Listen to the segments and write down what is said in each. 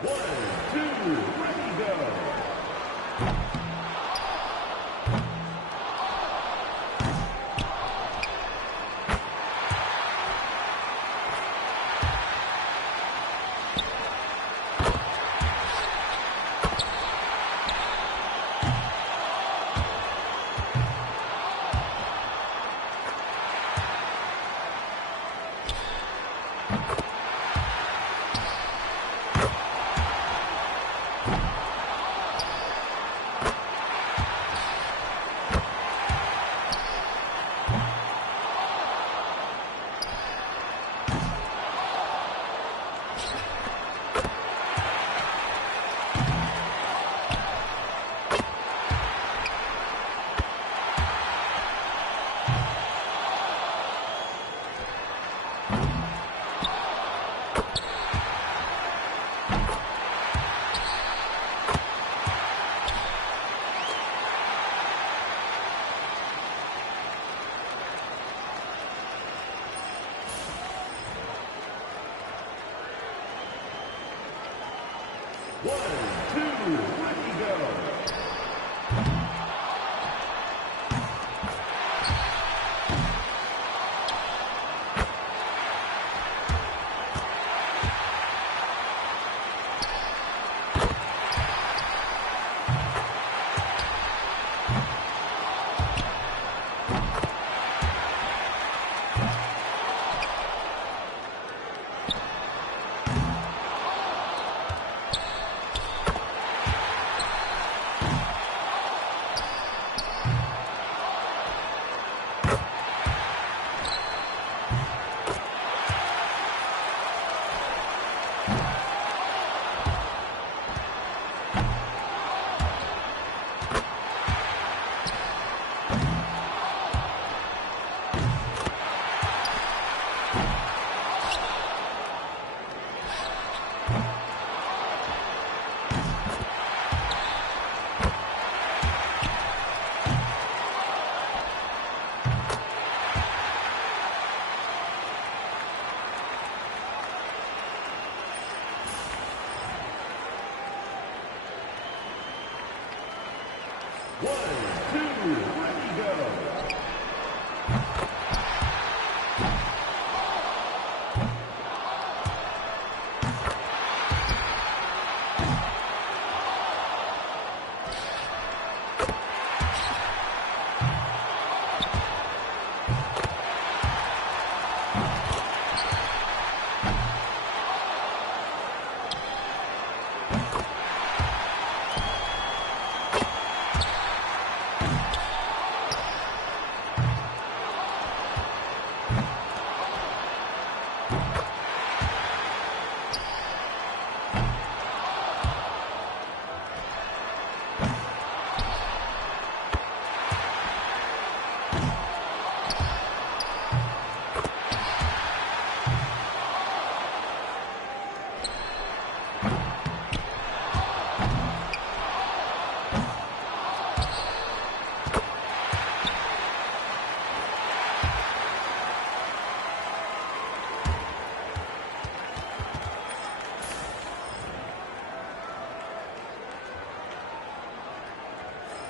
One, two, ready, go. One, two, ready, go. One, two, ready, go.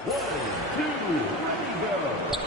One, two, ready, go.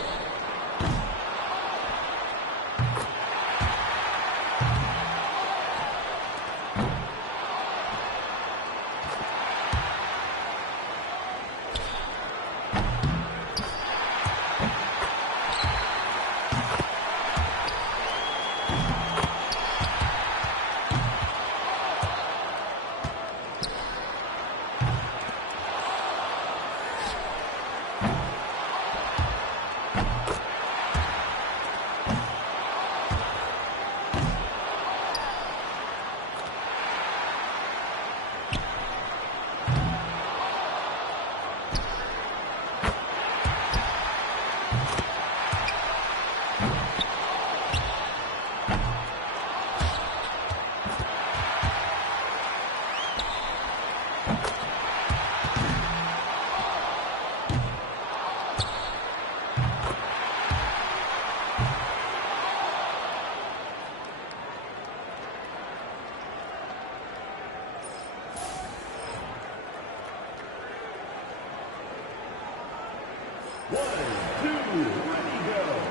1, 2, ready, go.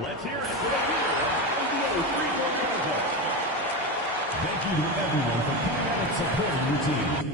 Let's hear it for the leader of NBA three-point contest. Thank you to everyone for coming out and supporting your team.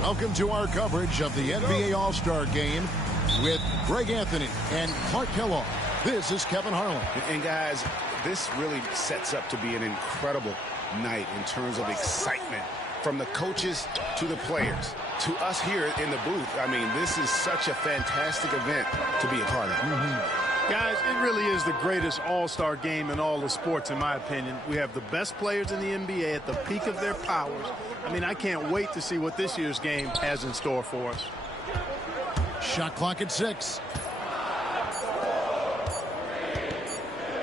Welcome to our coverage of the NBA All-Star Game with Greg Anthony and Clark Kellogg. This is Kevin Harlan. And guys, this really sets up to be an incredible night in terms of excitement from the coaches to the players to us here in the booth. I mean, this is such a fantastic event to be a part of. Guys, it really is the greatest all-star game in all the sports, in my opinion. We have the best players in the NBA at the peak of their powers. I mean, I can't wait to see what this year's game has in store for us. Shot clock at 6.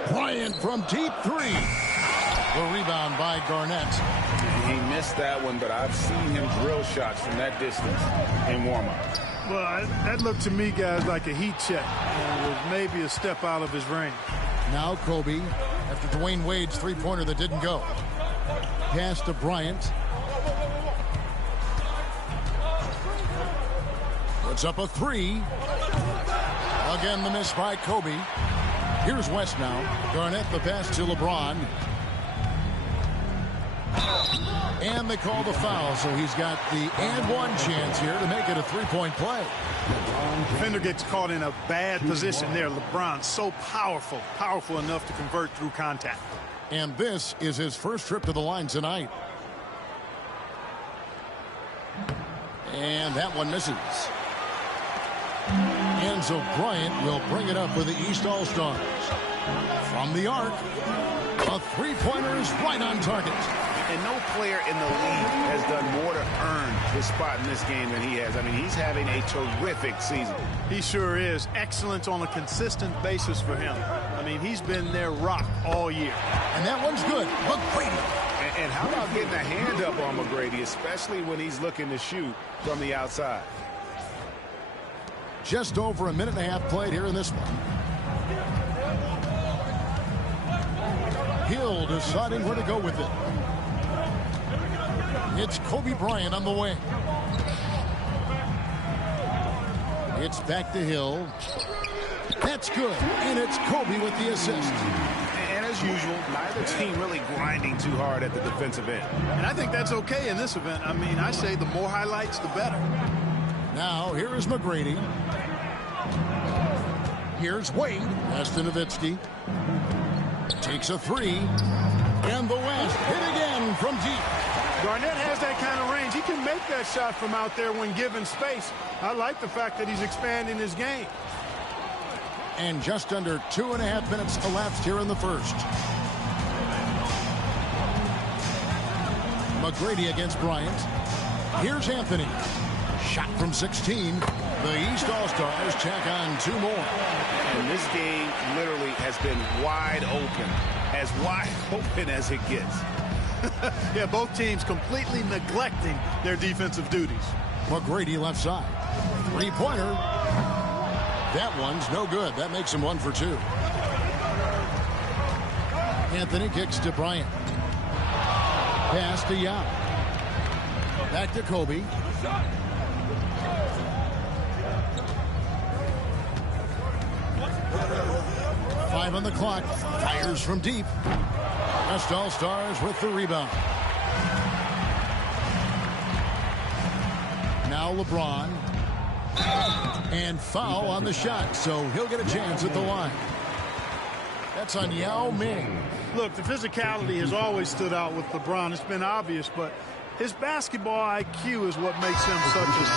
Bryant from deep 3. The rebound by Garnett. He missed that one, but I've seen him drill shots from that distance in warm-up. Well, that looked to me, guys, like a heat check. And it was maybe a step out of his range. Now Kobe, after Dwayne Wade's three-pointer that didn't go. Pass to Bryant. Puts up a 3. Again, the miss by Kobe. Here's West now. Garnett, the pass to LeBron. And they call the foul, so he's got the and one chance here to make it a three-point play. Defender gets caught in a bad position there. LeBron so powerful enough to convert through contact. And this is his first trip to the line tonight. And that one misses. Enzo Bryant will bring it up with the East All-Stars. From the arc, a three-pointer is right on target. And no player in the league has done more to earn his spot in this game than he has. I mean, he's having a terrific season. He sure is. Excellence on a consistent basis for him. I mean, he's been their rock all year. And that one's good. McGrady. And how about getting a hand up on McGrady, especially when he's looking to shoot from the outside? Just over a minute and a half played here in this one. Hill deciding where to go with it. It's Kobe Bryant on the wing. It's back to Hill. That's good. And it's Kobe with the assist. And as usual, neither team really grinding too hard at the defensive end. And I think that's okay in this event. I mean, I say the more highlights, the better. Now, here is McGrady. Here's Wade. Pass to Nowitzki. Takes a 3. And the West hit again from deep. Garnett has that kind of range. He can make that shot from out there when given space. I like the fact that he's expanding his game. And just under 2.5 minutes elapsed here in the first. McGrady against Bryant. Here's Anthony. Shot from 16. The East All-Stars check on 2 more. And this game literally has been wide open as it gets. Yeah, both teams completely neglecting their defensive duties. McGrady left side. Three-pointer. That one's no good. That makes him 1 for 2. Anthony kicks to Bryant. Pass to Yao. Back to Kobe. Five on the clock. Fires from deep. West All-Stars with the rebound. Now LeBron. And foul on the shot, so he'll get a chance at the line. That's on Yao Ming. Look, the physicality has always stood out with LeBron. It's been obvious, but his basketball IQ is what makes him such a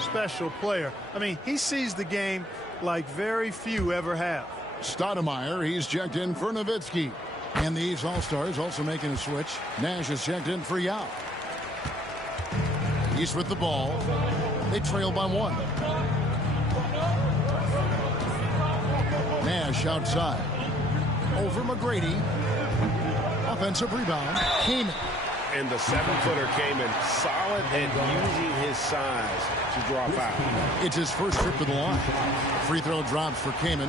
special player. I mean, he sees the game like very few ever have. Stoudemire, he's checked in for Nowitzki. And the East All-Stars also making a switch. Nash is checked in for Yao. East with the ball. They trail by 1. Nash outside. Over McGrady. A offensive rebound. Kaman. And the 7-footer came in solid and using his size to draw a foul. It's his first trip to the line. Free throw drops for Kaman.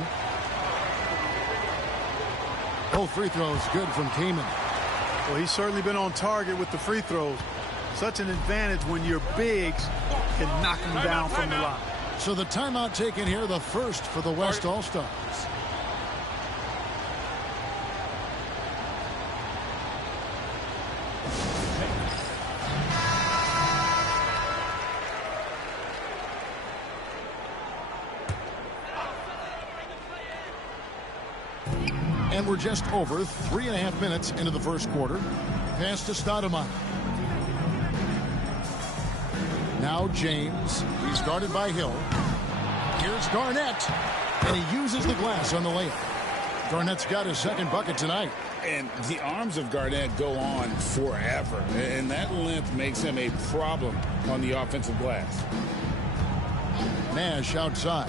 Both free throws good from Kaman. Well, he's certainly been on target with the free throws. Such an advantage when your bigs can knock him down from the line. So the timeout taken here, the first for the West All-Stars. And we're just over 3.5 minutes into the first quarter. Pass to Stoudemire. Now James. He's guarded by Hill. Here's Garnett. And he uses the glass on the layup. Garnett's got his second bucket tonight. And the arms of Garnett go on forever. And that length makes him a problem on the offensive glass. Nash outside.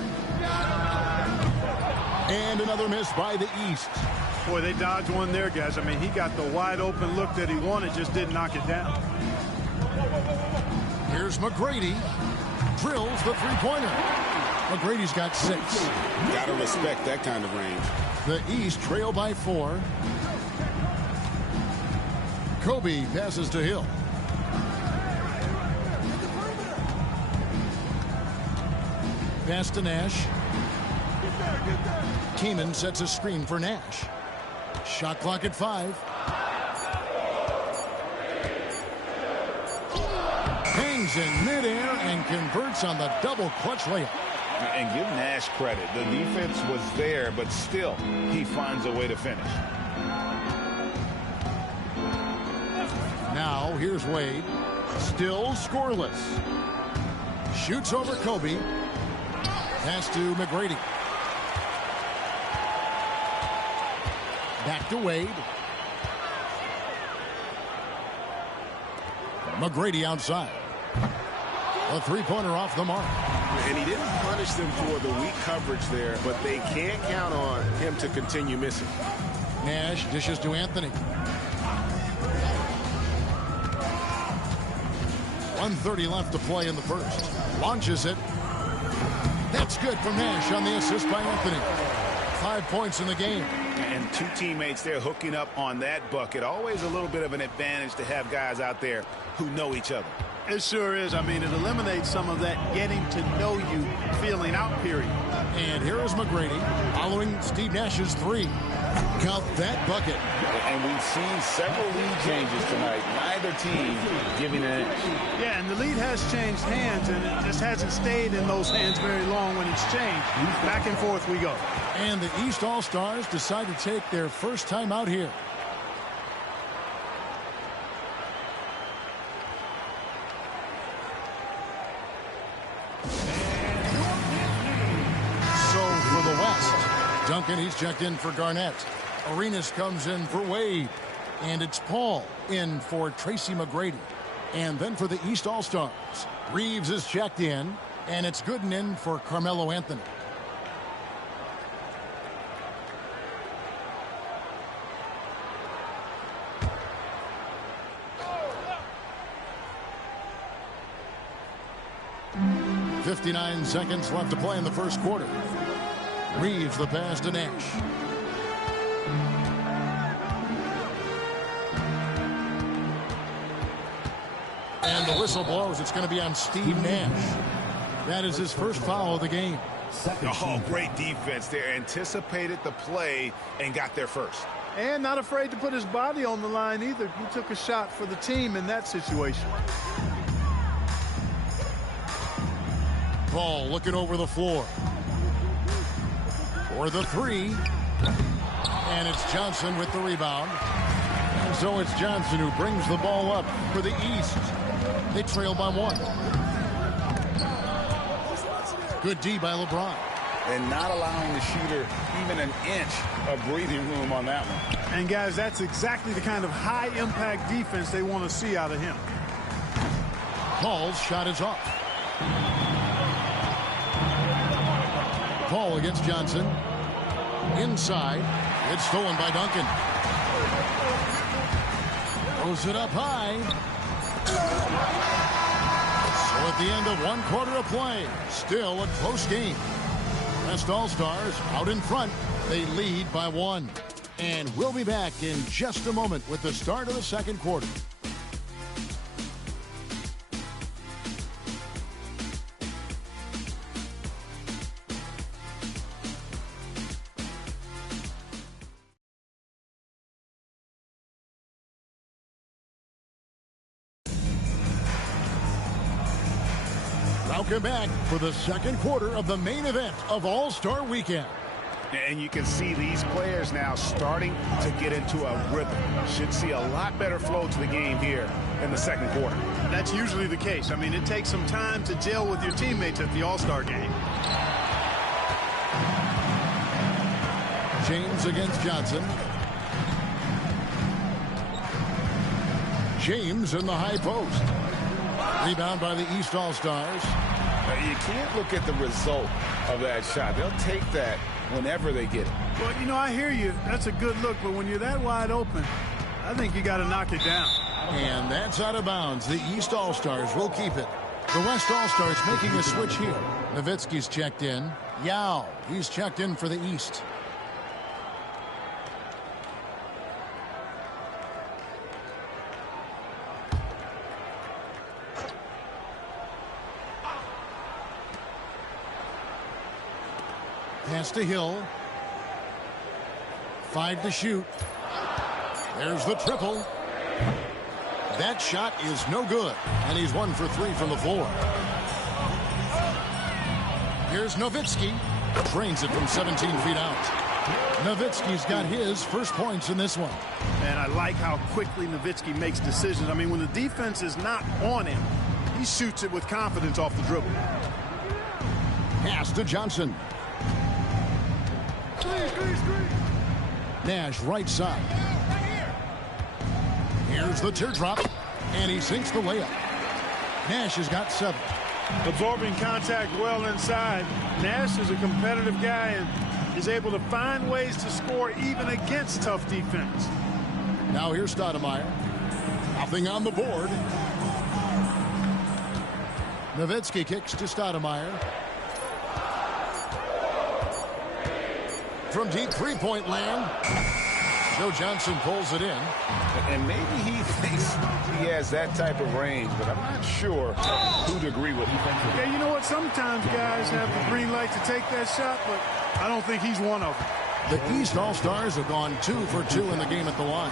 And another miss by the East. Boy, they dodged one there, guys. I mean, he got the wide open look that he wanted, just didn't knock it down. Here's McGrady. Drills the three-pointer. McGrady's got 6. Gotta respect that kind of range. The East trail by 4. Kobe passes to Hill. Pass to Nash. Kaman sets a screen for Nash. Shot clock at 5. Hangs in midair and converts on the double clutch layup. And give Nash credit. The defense was there, but still, he finds a way to finish. Now, here's Wade. Still scoreless. Shoots over Kobe. Pass to McGrady. Back to Wade. McGrady outside. A three-pointer off the mark. And he didn't punish them for the weak coverage there, but they can't count on him to continue missing. Nash dishes to Anthony. 1:30 left to play in the first. Launches it. That's good from Nash on the assist by Anthony. 5 points in the game. And 2 teammates there hooking up on that bucket. Always a little bit of an advantage to have guys out there who know each other. It sure is. I mean, it eliminates some of that getting to know you feeling out period. And here is McGrady following Steve Nash's 3. Count that bucket. And we've seen several lead changes tonight. Neither team giving an inch. Yeah, and the lead has changed hands, and it just hasn't stayed in those hands very long when it's changed. Back and forth we go. And the East All-Stars decide to take their first time out here. For the West, Duncan, he's checked in for Garnett. Arenas comes in for Wade. And it's Paul in for Tracy McGrady. And then for the East All-Stars, Reeves is checked in. And it's Gooden in for Carmelo Anthony. .59 seconds left to play in the first quarter. Reeves the pass to Nash. And the whistle blows. It's going to be on Steve Nash. That is his first foul of the game. Oh, great defense there. Anticipated the play and got there first. And not afraid to put his body on the line either. He took a shot for the team in that situation. Ball looking over the floor. For the 3. And it's Johnson with the rebound. And so it's Johnson who brings the ball up for the East. They trail by 1. Good D by LeBron. And not allowing the shooter even an inch of breathing room on that one. And guys, that's exactly the kind of high impact defense they want to see out of him. Paul's shot is off. Paul against Johnson. Inside. It's stolen by Duncan. Throws it up high. So at the end of one quarter of play, still a close game. West All-Stars out in front. They lead by 1. And we'll be back in just a moment with the start of the second quarter. Welcome back for the second quarter of the main event of All-Star Weekend. And you can see these players now starting to get into a rhythm. Should see a lot better flow to the game here in the second quarter. That's usually the case. I mean, it takes some time to gel with your teammates at the All-Star game. James against Johnson. James in the high post. Rebound by the East All-Stars. You can't look at the result of that shot. They'll take that whenever they get it. Well, you know, I hear you. That's a good look, but when you're that wide open, I think you got to knock it down. And that's out of bounds. The East All-Stars will keep it. The West All-Stars making a switch here. Nowitzki's checked in. Yao, he's checked in for the East. Pass to Hill. 5 to shoot. There's the triple. That shot is no good. And he's 1 for 3 from the floor. Here's Nowitzki. Drains it from 17 feet out. Nowitzki's got his first points in this one. And I like how quickly Nowitzki makes decisions. I mean, when the defense is not on him, he shoots it with confidence off the dribble. Pass to Johnson. Nash right side. Here's the teardrop, and he sinks the layup. Nash has got 7. Absorbing contact well inside. Nash is a competitive guy and is able to find ways to score even against tough defense. Now here's Stoudemire. Nothing on the board. Nowitzki kicks to Stoudemire. From deep three-point land, Joe Johnson pulls it in. And maybe he thinks he has that type of range, but I'm not sure who'd agree with him. Yeah, you know what? Sometimes guys have the green light to take that shot, but I don't think he's one of them. The East All-Stars have gone 2 for 2 in the game at the line.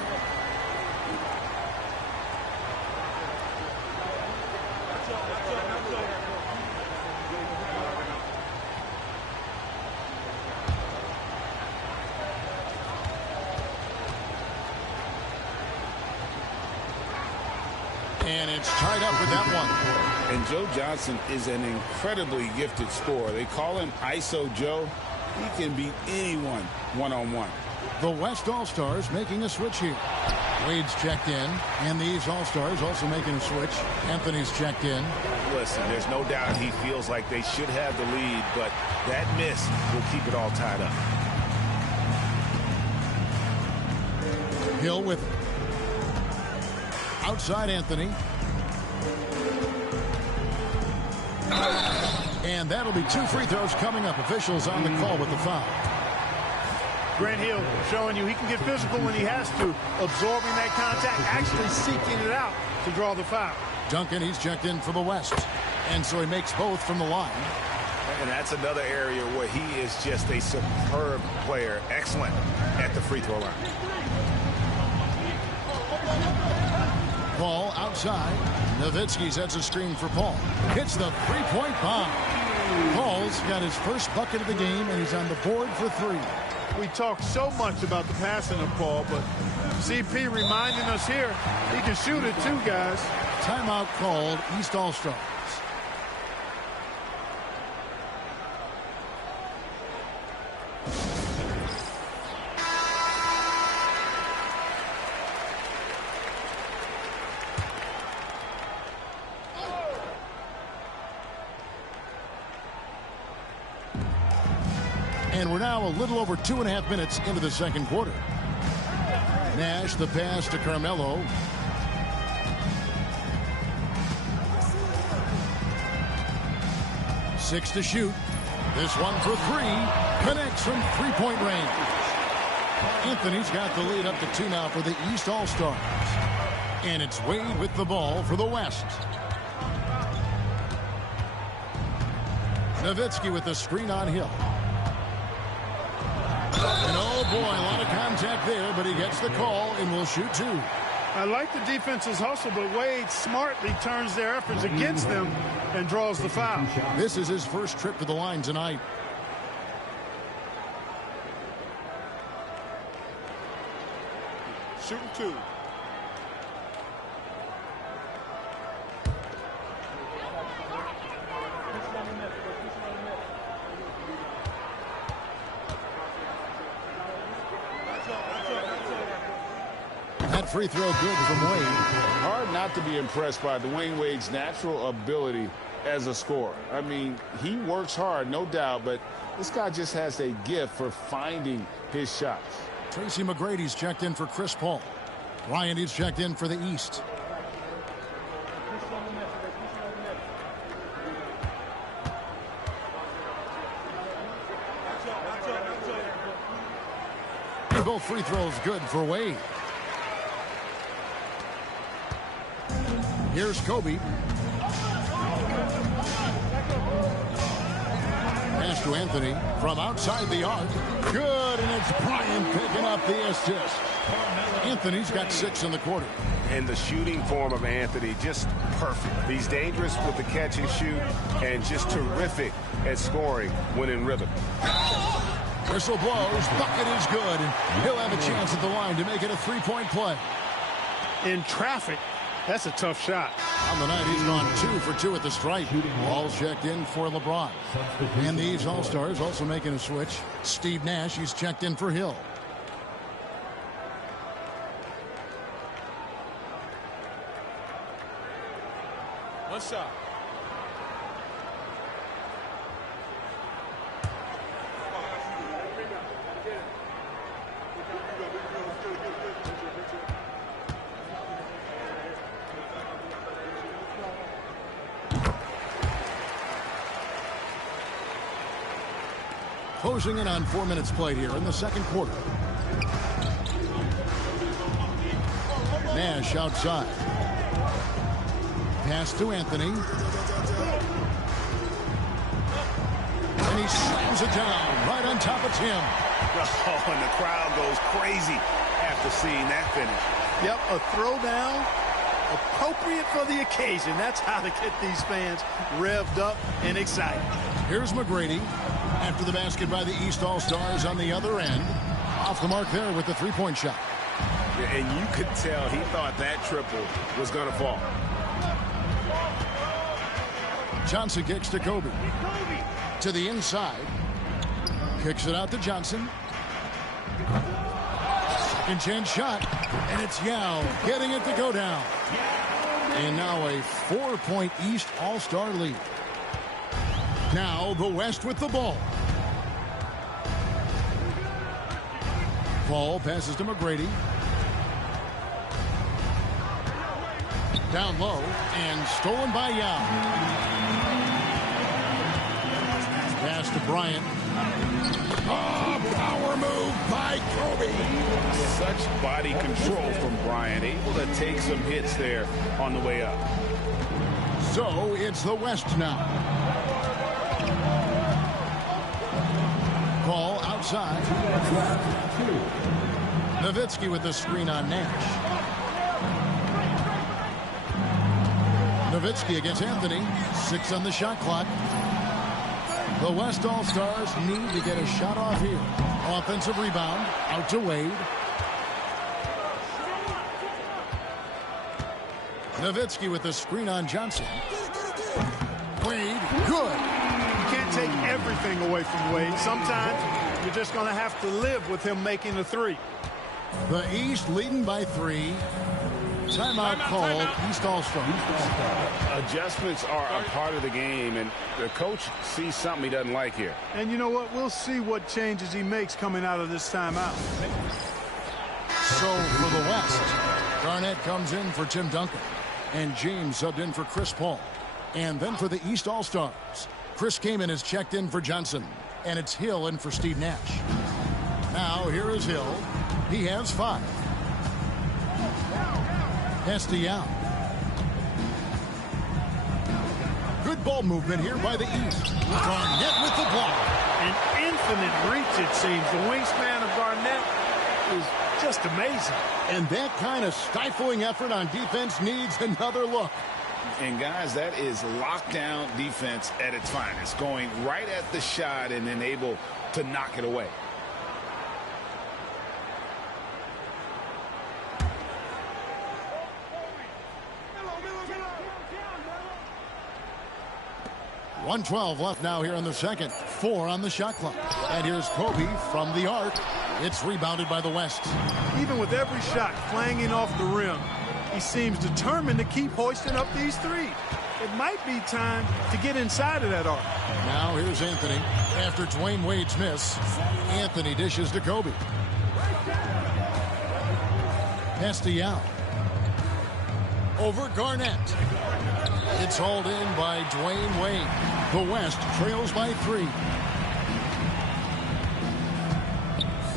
And it's tied up with that one. And Joe Johnson is an incredibly gifted scorer. They call him ISO Joe. He can beat anyone one-on-one. The West All-Stars making a switch here. Wade's checked in, and these All-Stars also making a switch. Anthony's checked in. Listen, there's no doubt he feels like they should have the lead, but that miss will keep it all tied up. Hill with it. Outside Anthony. And that'll be 2 free throws coming up. Officials on the call with the foul. Grant Hill showing you he can get physical when he has to, absorbing that contact, actually seeking it out to draw the foul. Duncan, he's checked in for the West. And so he makes both from the line. And that's another area where he is just a superb player. Excellent at the free throw line. Paul outside. Nowitzki sets a screen for Paul. Hits the three-point bomb. Paul's got his first bucket of the game, and he's on the board for 3. We talk so much about the passing of Paul, but CP reminding us here, he can shoot it too, guys. Timeout called, East All-Stars. And we're now a little over 2.5 minutes into the second quarter. Nash, the pass to Carmelo. 6 to shoot. This one for 3. Connects from three-point range. Anthony's got the lead up to 2 now for the East All-Stars. And it's Wade with the ball for the West. Nowitzki with the screen on Hill. And oh boy, a lot of contact there, but he gets the call and will shoot 2. I like the defense's hustle, but Wade smartly turns their efforts against them and draws the foul. This is his first trip to the line tonight. Shooting 2. That free throw good from Wade. Hard not to be impressed by Dwayne Wade's natural ability as a scorer. I mean, he works hard, no doubt, but this guy just has a gift for finding his shots. Tracy McGrady's checked in for Chris Paul. Bryant is checked in for the East. Both free throws good for Wade. Here's Kobe. Pass to Anthony from outside the arc. Good, and it's Bryant picking up the assist. Anthony's got 6 in the quarter. And the shooting form of Anthony, just perfect. He's dangerous with the catch and shoot and just terrific at scoring when in rhythm. Whistle blows. Bucket is good, and he'll have a chance at the line to make it a 3-point play. In traffic, that's a tough shot. On the night, he's gone 2 for 2 at the stripe. Ball checked in for LeBron. And the East All-Stars also making a switch. Steve Nash, he's checked in for Hill. One shot. Closing in on 4 minutes played here in the second quarter. Nash outside. Pass to Anthony. And he slams it down right on top of Tim. Oh, and the crowd goes crazy after seeing that finish. Yep, a throwdown appropriate for the occasion. That's how to get these fans revved up and excited. Here's McGrady. After the basket by the East All-Stars on the other end. Off the mark there with the 3-point shot. And you could tell he thought that triple was going to fall. Johnson kicks to Kobe. To the inside. Kicks it out to Johnson. Second chance shot. And it's Yao getting it to go down. And now a 4-point East All-Star lead. Now the West with the ball. Ball passes to McGrady. Down low and stolen by Yao. Pass to Bryant. Oh, power move by Kobe. Such body control from Bryant, able to take some hits there on the way up. So it's the West now. Ball outside. Nowitzki with the screen on Nash. Nowitzki against Anthony. 6 on the shot clock. The West All-Stars need to get a shot off here. Offensive rebound. Out to Wade. Nowitzki with the screen on Johnson. Wade, good. You can't take everything away from Wade. Sometimes you're just going to have to live with him making a 3. The East leading by 3. Timeout called. East All-Stars. Adjustments are a part of the game, and the coach sees something he doesn't like here. And you know what? We'll see what changes he makes coming out of this timeout. So for the West, Garnett comes in for Tim Duncan. And James subbed in for Chris Paul. And then for the East All-Stars, Chris Kaman is checked in for Johnson. And it's Hill in for Steve Nash. Now here is Hill. He has 5. Pass to Yao. Good ball movement here by the East. Garnett with the ball. An infinite reach, it seems. The wingspan of Garnett is just amazing. And that kind of stifling effort on defense needs another look. And, guys, that is lockdown defense at its finest. Going right at the shot and then able to knock it away. .112 left now here in the second. 4 on the shot clock. And here's Kobe from the arc. It's rebounded by the West. Even with every shot clanging off the rim, he seems determined to keep hoisting up these threes. It might be time to get inside of that arc. Now here's Anthony. After Dwayne Wade's miss, Anthony dishes to Kobe. Pass to Yao. Over Garnett. It's hauled in by Dwayne Wade. The West trails by 3.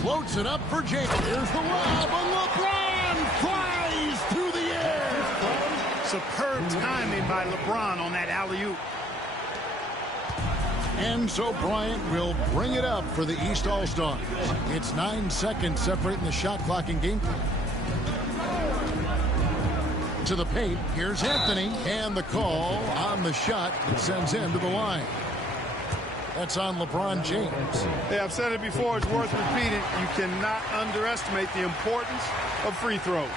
Floats it up for James. Here's the lob, and LeBron flies through the air. Superb timing by LeBron on that alley-oop. And so Bryant will bring it up for the East All-Stars. It's 9 seconds separating the shot clock and game clock. To the paint, here's Anthony, and the call on the shot that sends him to the line. That's on LeBron James. Hey, I've said it before, it's worth repeating. You cannot underestimate the importance of free throws.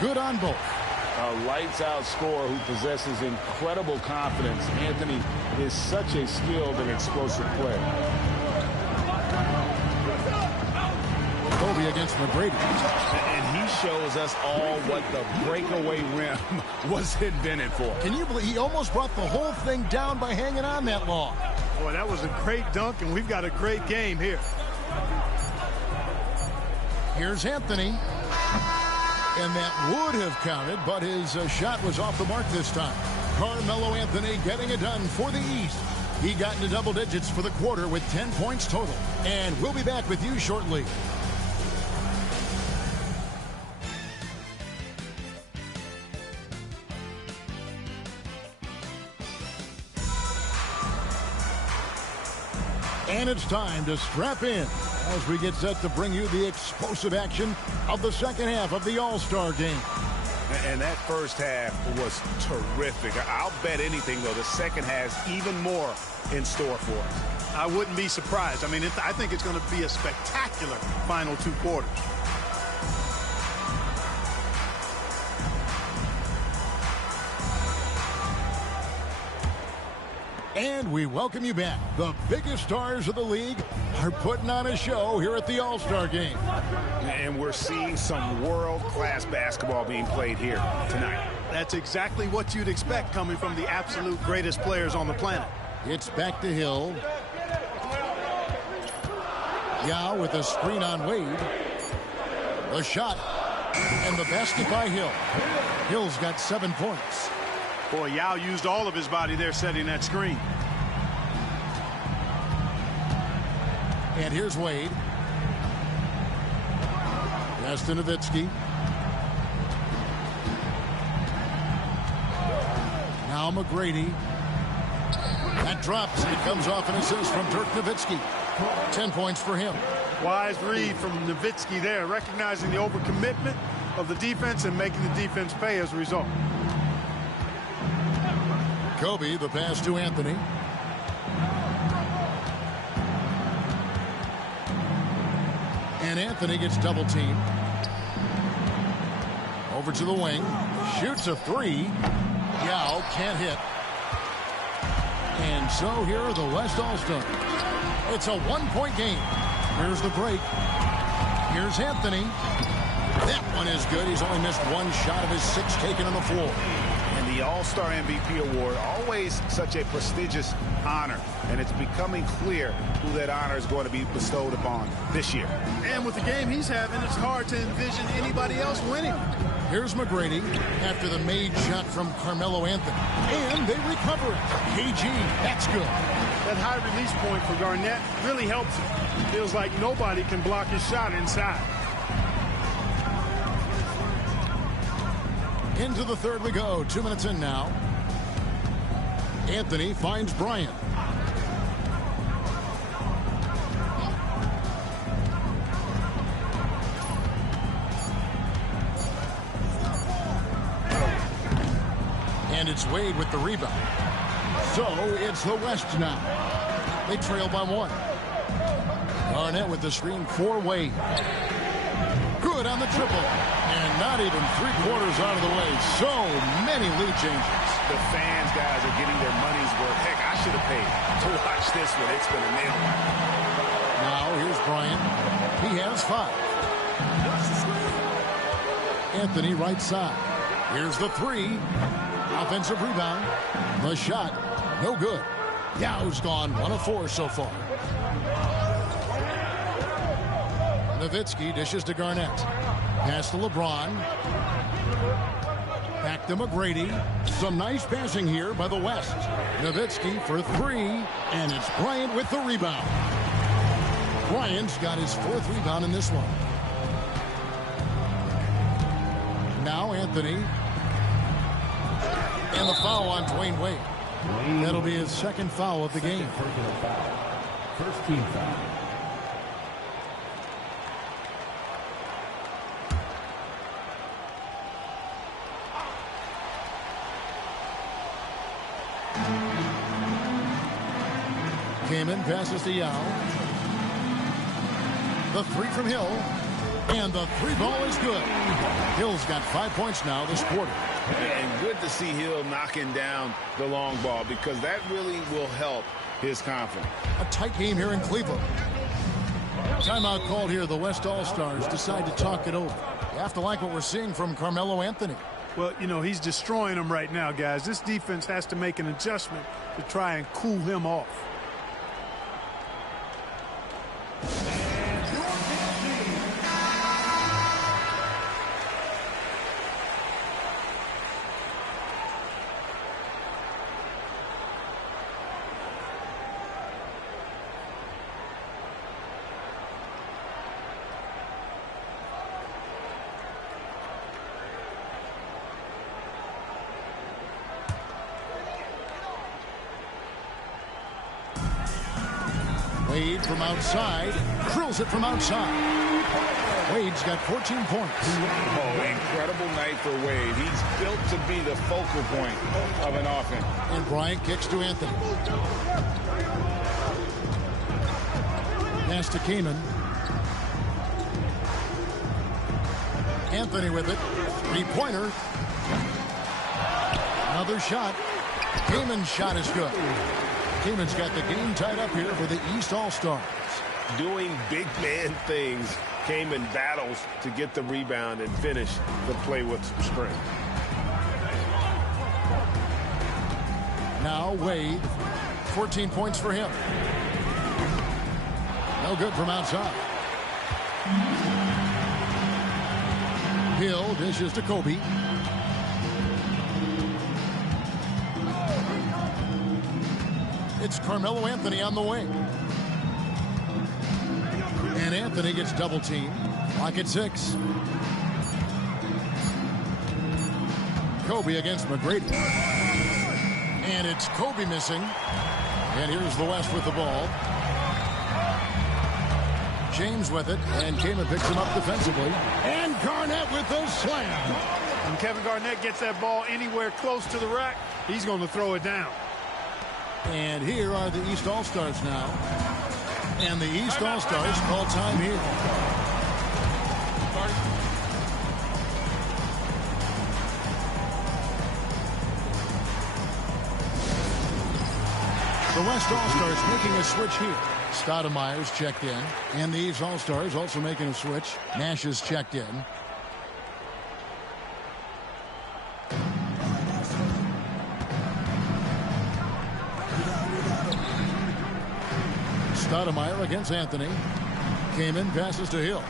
Good on both. A lights-out scorer who possesses incredible confidence. Anthony is such a skilled and explosive player. Kobe against McGrady. And he shows us all what the breakaway rim was invented for. Can you believe he almost brought the whole thing down by hanging on that long? Boy, that was a great dunk, and we've got a great game here. Here's Anthony. And that would have counted, but his shot was off the mark this time. Carmelo Anthony getting it done for the East. He got into double digits for the quarter with 10 points total. And we'll be back with you shortly. And it's time to strap in as we get set to bring you the explosive action of the second half of the All-Star game. And that first half was terrific. I'll bet anything, though, the second has even more in store for us. I wouldn't be surprised. I mean, I think it's going to be a spectacular final 2 quarters. And we welcome you back. The biggest stars of the league are putting on a show here at the All-Star Game. And we're seeing some world-class basketball being played here tonight. That's exactly what you'd expect coming from the absolute greatest players on the planet. It's back to Hill. Yao with a screen on Wade. A shot. And the basket by Hill. Hill's got 7 points. Boy, Yao used all of his body there setting that screen. And here's Wade. Pass to Nowitzki. Now McGrady. That drops. It comes off an assist from Dirk Nowitzki. 10 points for him. Wise read from Nowitzki there, recognizing the overcommitment of the defense and making the defense pay as a result. Kobe, the pass to Anthony. And Anthony gets double teamed. Over to the wing. Shoots a 3. Yao can't hit. And so here are the West All-Stars. It's a 1-point game. Here's the break. Here's Anthony. That one is good. He's only missed 1 shot of his 6 taken on the floor. And The All-Star MVP award, always such a prestigious honor, and it's becoming clear who that honor is going to be bestowed upon this year. And with the game he's having, it's hard to envision anybody else winning. Here's McGrady after the made shot from Carmelo Anthony. And they recover it. KG, that's good. That high release point for Garnett really helps him. Feels like nobody can block his shot inside. Into the third we go. 2 minutes in now. Anthony finds Bryant. And it's Wade with the rebound. So it's the West now. They trail by 1. Garnett with the screen for Wade. Good on the triple. And not even 3/4 out of the way. So many lead changes. The fans, guys, are getting their money's worth. Heck, I should have paid to watch this one. It's been a nail biter. Now here's Bryant. He has 5. Anthony right side. Here's the 3. Offensive rebound. The shot. No good. Yow's gone 1 of 4 so far. Nowitzki dishes to Garnett. Pass to LeBron. Back to McGrady. Some nice passing here by the West. Nowitzki for 3. And it's Bryant with the rebound. Bryant's got his 4th rebound in this one. Now Anthony. And the foul on Dwayne Wade. That'll be his 2nd foul of the game. First team foul. Kaman passes to Yao. The 3 from Hill. And the 3 ball is good. Hill's got 5 points now this quarter. And good to see Hill knocking down the long ball because that really will help his confidence. A tight game here in Cleveland. Timeout called here. The West All-Stars decide to talk it over. You have to like what we're seeing from Carmelo Anthony. Well, you know, he's destroying them right now, guys. This defense has to make an adjustment to try and cool him off. Wade from outside, drills it from outside. Wade's got 14 points. Oh, incredible night for Wade. He's built to be the focal point of an offense. And Bryant kicks to Anthony. Pass to Kaman. Anthony with it. 3-pointer. Another shot. Kaman's shot is good. Kaman's got the game tied up here for the East All-Stars. Doing big man things. Kaman battles to get the rebound and finish the play with some strength. Now Wade. 14 points for him. No good from outside. Hill dishes to Kobe. It's Carmelo Anthony on the wing. And Anthony gets double teamed. Clock at 6. Kobe against McGrady. And it's Kobe missing. And here's the West with the ball. James with it. And Kaman picks him up defensively. And Garnett with the slam. When Kevin Garnett gets that ball anywhere close to the rack, he's going to throw it down. And here are the East All-Stars now. And the East All-Stars call time here. The West All-Stars making a switch here. Stoudemire's checked in. And the East All-Stars also making a switch. Nash is checked in. Stoudemire against Anthony. Kamen passes to Hill.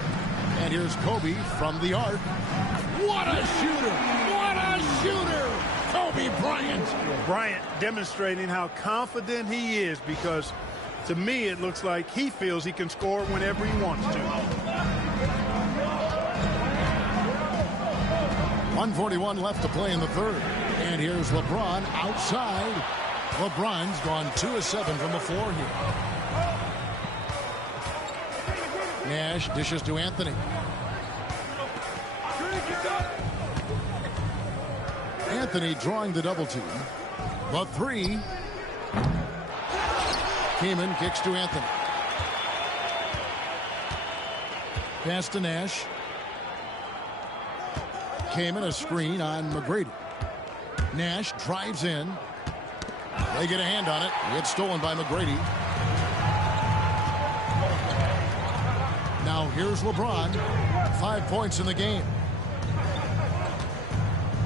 And here's Kobe from the arc. What a shooter! What a shooter! Kobe Bryant. Bryant demonstrating how confident he is, because to me it looks like he feels he can score whenever he wants to. 1:41 left to play in the third. And here's LeBron outside. LeBron's gone 2 of 7 from the floor here. Nash dishes to Anthony. Anthony drawing the double team. The three. Kamen kicks to Anthony. Pass to Nash. Kamen a screen on McGrady. Nash drives in. They get a hand on it. It's stolen by McGrady. Now here's LeBron. 5 points in the game.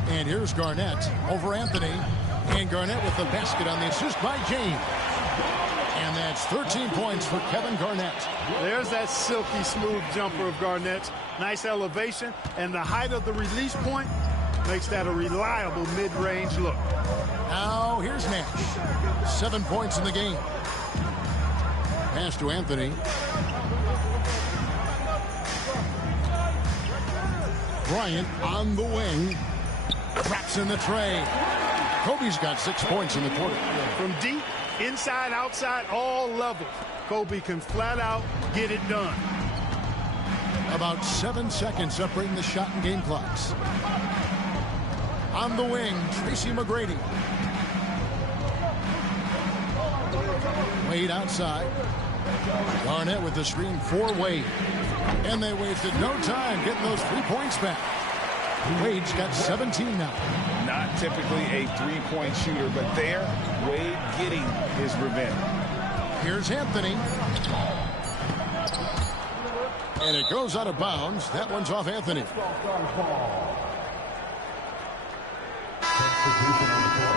And here's Garnett over Anthony. And Garnett with the basket on the assist by James. And that's 13 points for Kevin Garnett. There's that silky smooth jumper of Garnett's. Nice elevation, and the height of the release point makes that a reliable mid-range look. Now here's Nash. 7 points in the game. Pass to Anthony. Bryant on the wing. Traps in the tray. Kobe's got 6 points in the quarter. From deep, inside, outside, all levels, Kobe can flat out get it done. About 7 seconds separating the shot and game clocks. On the wing, Tracy McGrady. Wade outside. Garnett with the screen for Wade. And they wasted no time getting those 3 points back. Wade's got 17 now. Not typically a three-point shooter, but there, Wade getting his revenge. Here's Anthony. And it goes out of bounds. That one's off Anthony. Substitution on the court.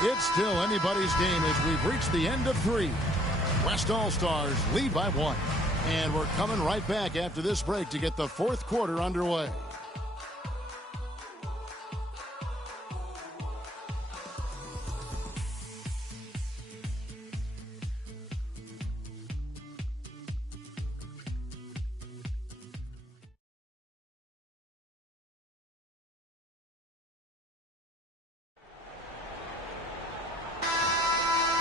It's still anybody's game as we've reached the end of 3. West All-Stars lead by 1. And we're coming right back after this break to get the 4th quarter underway.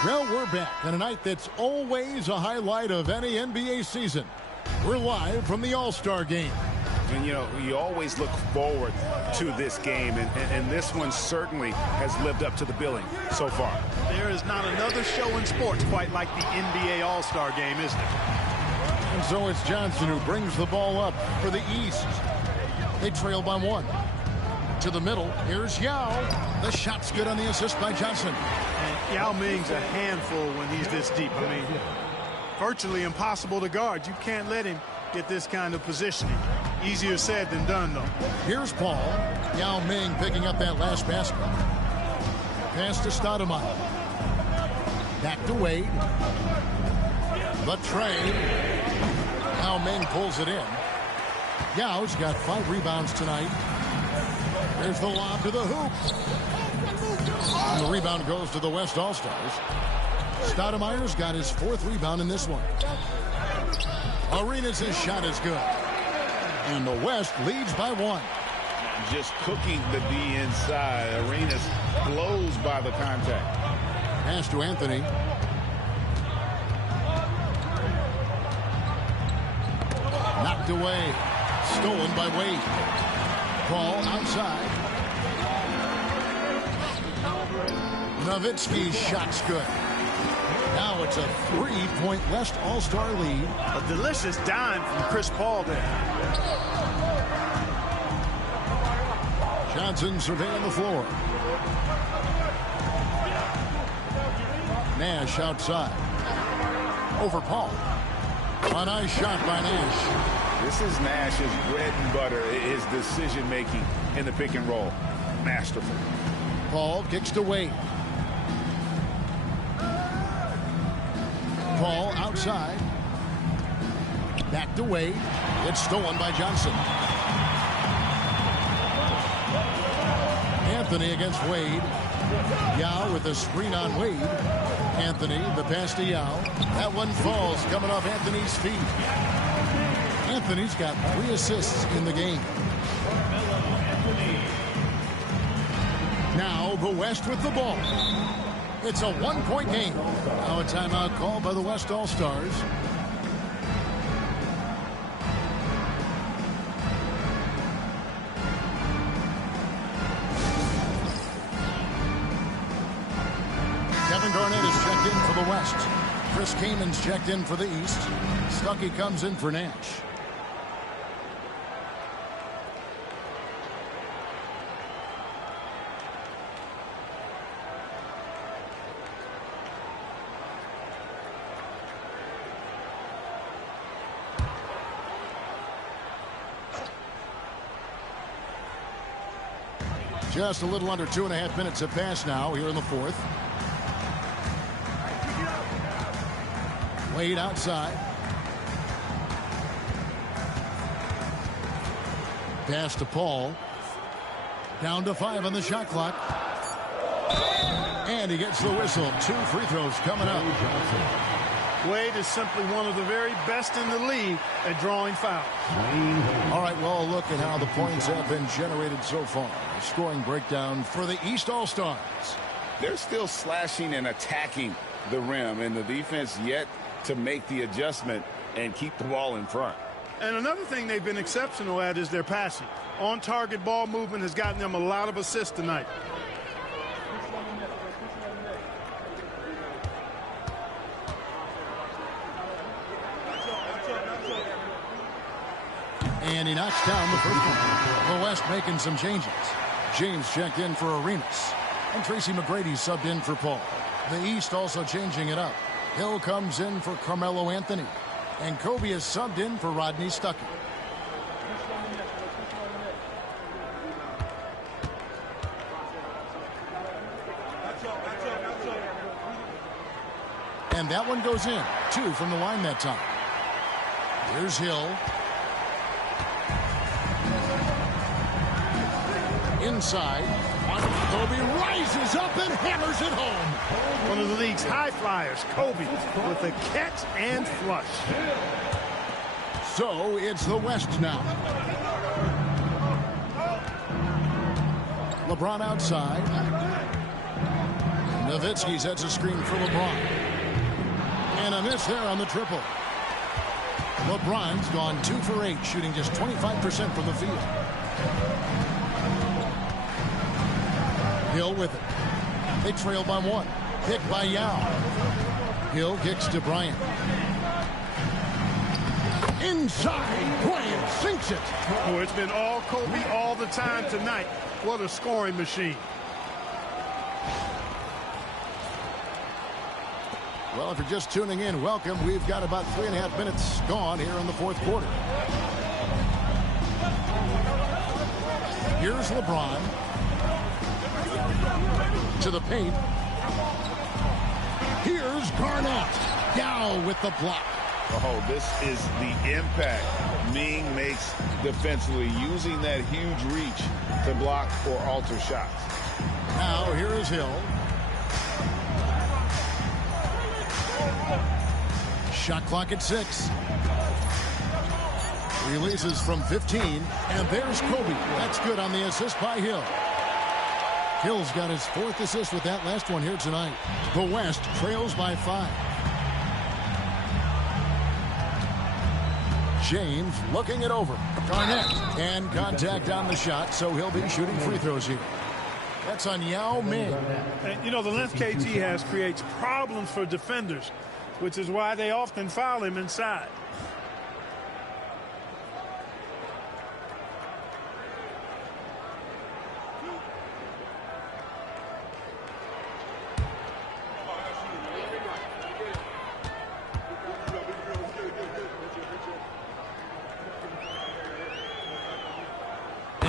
Well, we're back on a night that's always a highlight of any NBA season. We're live from the All-Star game. And, you know, you always look forward to this game, and this one certainly has lived up to the billing so far. There is not another show in sports quite like the NBA All-Star game, is there? And so it's Johnson who brings the ball up for the East. They trail by 1. To the middle, here's Yao. The shot's good on the assist by Johnson. And Yao Ming's a handful when he's this deep. I mean, virtually impossible to guard. You can't let him get this kind of positioning. Easier said than done, though. Here's Paul. Yao Ming picking up that last basket. Pass to Stoudemire. Back to Wade. The trade. Yao Ming pulls it in. Yao's got 5 rebounds tonight. There's the lob to the hoop. And the rebound goes to the West All-Stars. Stoudemire's got his 4th rebound in this one. Arenas' shot is good. And the West leads by 1. Just cooking the D inside. Arenas blows by the contact. Pass to Anthony. Knocked away. Stolen by Wade. Paul outside. Nowitzki's shot's good. Now it's a 3-point West All-Star lead. A delicious dime from Chris Paul there. Johnson surveying the floor. Nash outside. Over Paul. A nice shot by Nash. This is Nash's bread and butter, his decision-making in the pick and roll. Masterful. Paul kicks to Wade. Paul outside. Back to Wade. It's stolen by Johnson. Anthony against Wade. Yao with the screen on Wade. Anthony, the pass to Yao. That one falls, coming off Anthony's feet. Anthony's got 3 assists in the game. Now the West with the ball. It's a 1-point game. Now a timeout called by the West All-Stars. Kevin Garnett is checked in for the West. Chris Kamen's checked in for the East. Stuckey comes in for Nash. Just a little under 2.5 minutes have passed now here in the fourth. Wade outside. Pass to Paul. Down to 5 on the shot clock. And he gets the whistle. 2 free throws coming up. Wade is simply one of the very best in the league at drawing fouls. All right, well, look at how the points have been generated so far. A scoring breakdown for the East All-Stars. They're still slashing and attacking the rim, and the defense yet to make the adjustment and keep the ball in front. And another thing they've been exceptional at is their passing. On-target ball movement has gotten them a lot of assists tonight. And he knocks down the first one. The West making some changes. James checked in for Arenas. And Tracy McGrady subbed in for Paul. The East also changing it up. Hill comes in for Carmelo Anthony. And Kobe is subbed in for Rodney Stuckey. And that one goes in. 2 from the line that time. Here's Hill. Inside. Kobe rises up and hammers it home. One of the league's high flyers, Kobe, with a catch and flush. So it's the West now. LeBron outside. Nowitzki sets a screen for LeBron. And a miss there on the triple. LeBron's gone 2 for 8, shooting just 25% from the field. Hill with it. They trail by 1. Picked by Yao. Hill kicks to Bryant. Inside. Bryant sinks it. Oh, it's been all Kobe all the time tonight. What a scoring machine. Well, if you're just tuning in, welcome. We've got about 3.5 minutes gone here in the fourth quarter. Here's LeBron. To the paint. Here's Garnett. Yao with the block. Oh, this is the impact Ming makes defensively, using that huge reach to block or alter shots. Now here is Hill. Shot clock at 6. Releases from 15, and there's Kobe. That's good on the assist by Hill. Hill's got his 4th assist with that last one here tonight. The West trails by 5. James looking it over. Garnett, and contact on the shot, so he'll be shooting free throws here. That's on Yao Ming. And, you know, the length KG has creates problems for defenders, which is why they often foul him inside.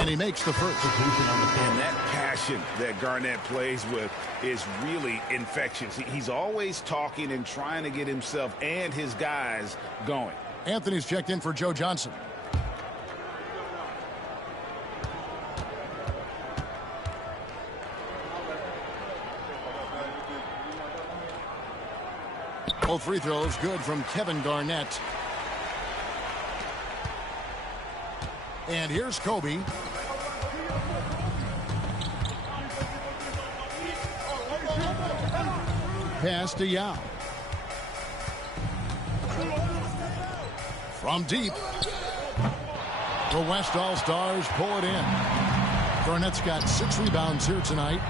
And he makes the first. And that passion that Garnett plays with is really infectious. He's always talking and trying to get himself and his guys going. Anthony's checked in for Joe Johnson. Both free throws good from Kevin Garnett. And here's Kobe. Pass to Yao. From deep. The West All-Stars pull it in. Garnett's got 6 rebounds here tonight.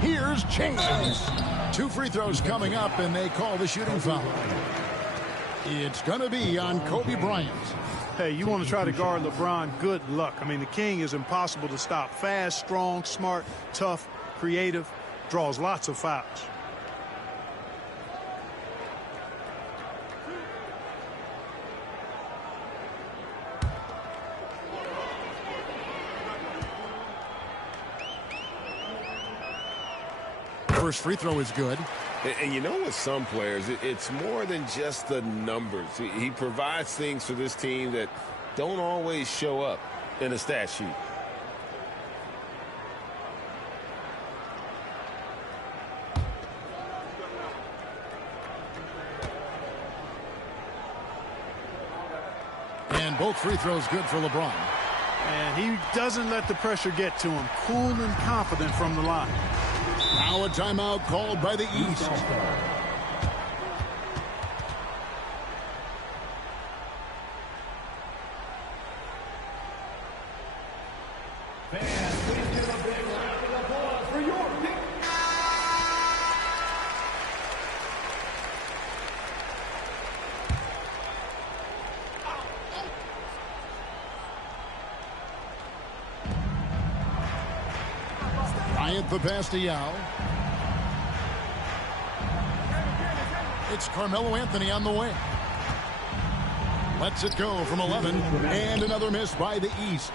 Here's James. 2 free throws coming up, and they call the shooting foul. It's going to be on Kobe Bryant. Hey, you want to try to guard LeBron, good luck. I mean, the king is impossible to stop. Fast, strong, smart, tough, creative, draws lots of fouls. First free throw is good. And you know, with some players, it's more than just the numbers. He provides things for this team that don't always show up in a stat sheet. And both free throws good for LeBron. And he doesn't let the pressure get to him. Cool and confident from the line. Now a timeout called by the East. Fans, please give a big round of applause for your pick. Bryant the pass to Yao. It's Carmelo Anthony on the way. Lets it go from 11. And another miss by the East.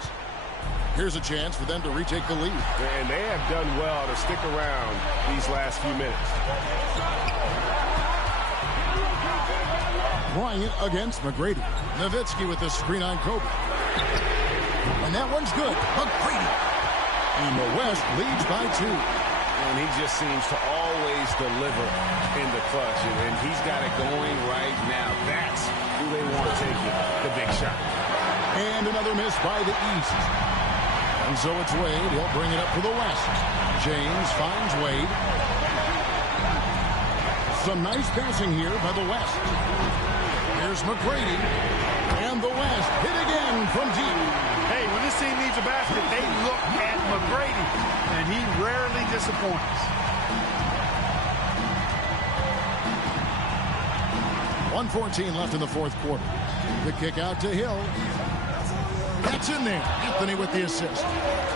Here's a chance for them to retake the lead. And they have done well to stick around these last few minutes. Bryant against McGrady. Nowitzki with the screen on Kobe. And that one's good. McGrady. And the West leads by 2. And he just seems to always deliver in the clutch. And he's got it going right now. That's who they want taking the big shot. And another miss by the East. And so it's Wade. He'll bring it up for the West. James finds Wade. Some nice passing here by the West. Here's McGrady. And the West hit again from deep. Hey, when this team needs a basket, they look at McGrady, and he rarely disappoints. 1:14 left in the fourth quarter. The kick out to Hill. That's in there. Anthony with the assist.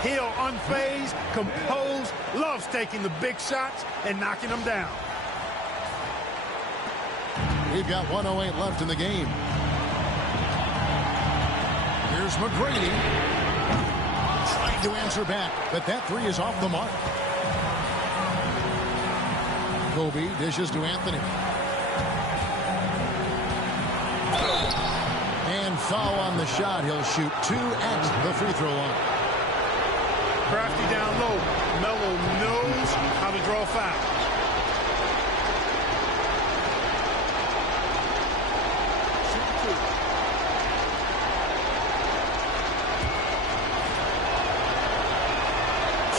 Hill, unfazed, composed, loves taking the big shots and knocking them down. We've got 1:08 left in the game. Here's McGrady. Trying to answer back, but that 3 is off the mark. Kobe dishes to Anthony. And foul on the shot. He'll shoot 2 at the free throw line. Crafty down low. Melo knows how to draw fouls.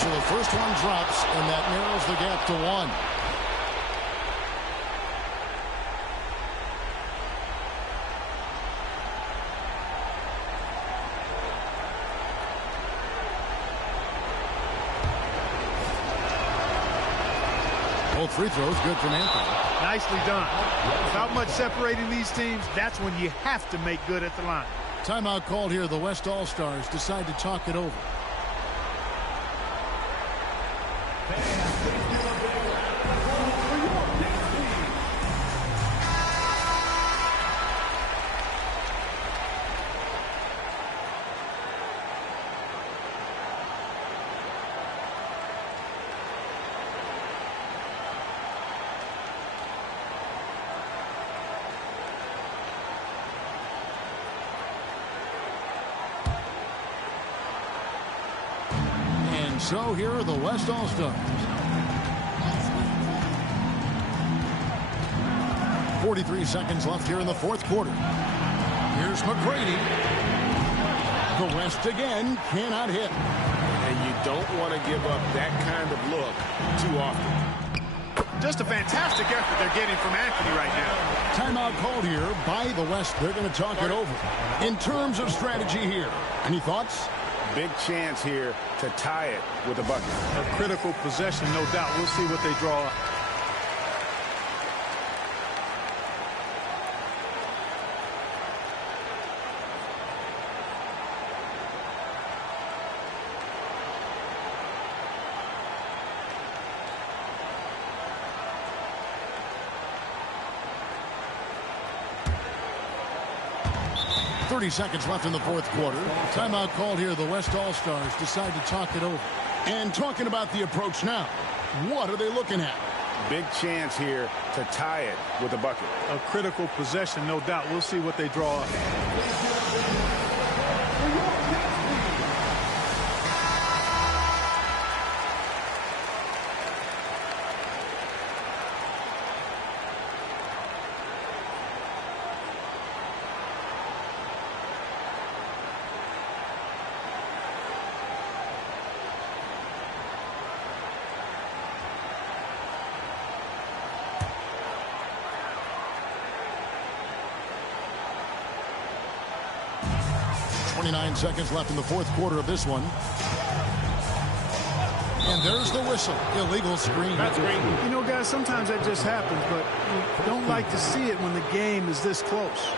So the first one drops, and that narrows the gap to 1. Both free throws good from Anthony. Nicely done. Without much separating these teams, that's when you have to make good at the line. Timeout called here. The West All-Stars decide to talk it over. Fans, please give a big round of applause for your next team. And so here are the West All-Stars. 43 seconds left here in the fourth quarter. Here's McGrady. The West again cannot hit. And you don't want to give up that kind of look too often. Just a fantastic effort they're getting from Anthony right now. Timeout called here by the West. They're going to talk it over. In terms of strategy here, any thoughts? Big chance here to tie it with a bucket. A critical possession, no doubt. We'll see what they draw up. .30 seconds left in the fourth quarter. Timeout called here. The West All-Stars decide to talk it over. And talking about the approach now, what are they looking at? Big chance here to tie it with a bucket. A critical possession, no doubt. We'll see what they draw up. Seconds left in the fourth quarter of this one. And there's the whistle. Illegal screen. That's great. You know, guys, sometimes that just happens, but you don't like to see it when the game is this close.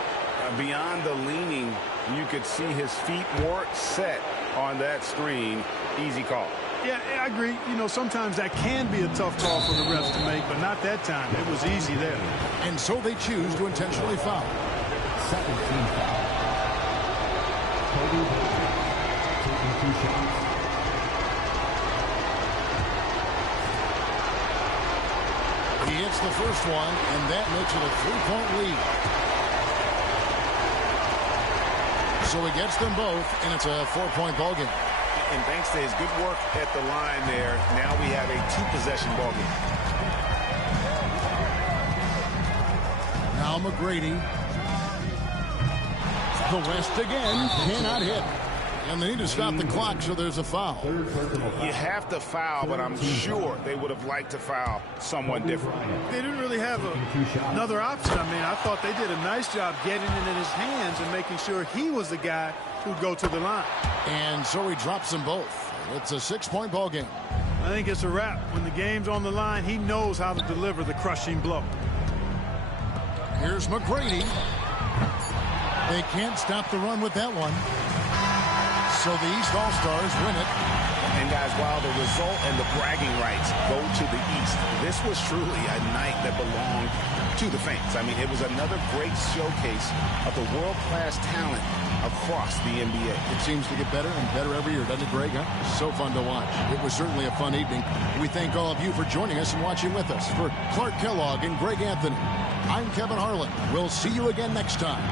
Beyond the leaning, you could see his feet more set on that screen. Easy call. Yeah, I agree. You know, sometimes that can be a tough call for the refs to make, but not that time. It was easy there. And so they choose to intentionally foul. Second team foul. Taking 2 shots. He hits the first one, and that makes it a 3-point lead. So he gets them both, and it's a 4-point ball game. And thanks to his good work at the line there, now we have a 2-possession ball game. Now McGrady. The West again cannot hit. And they need to stop the clock, so there's a foul. You have to foul, but I'm sure they would have liked to foul someone different. They didn't really have another option. I mean, I thought they did a nice job getting it in his hands and making sure he was the guy who'd go to the line. And so he drops them both. It's a 6-point ball game. I think it's a wrap. When the game's on the line, he knows how to deliver the crushing blow. Here's McGrady. They can't stop the run with that one. So the East All-Stars win it. And guys, while the result and the bragging rights go to the East, this was truly a night that belonged to the fans. I mean, it was another great showcase of the world-class talent across the NBA. It seems to get better and better every year, doesn't it, Greg? Huh? So fun to watch. It was certainly a fun evening. We thank all of you for joining us and watching with us. For Clark Kellogg and Greg Anthony, I'm Kevin Harlan. We'll see you again next time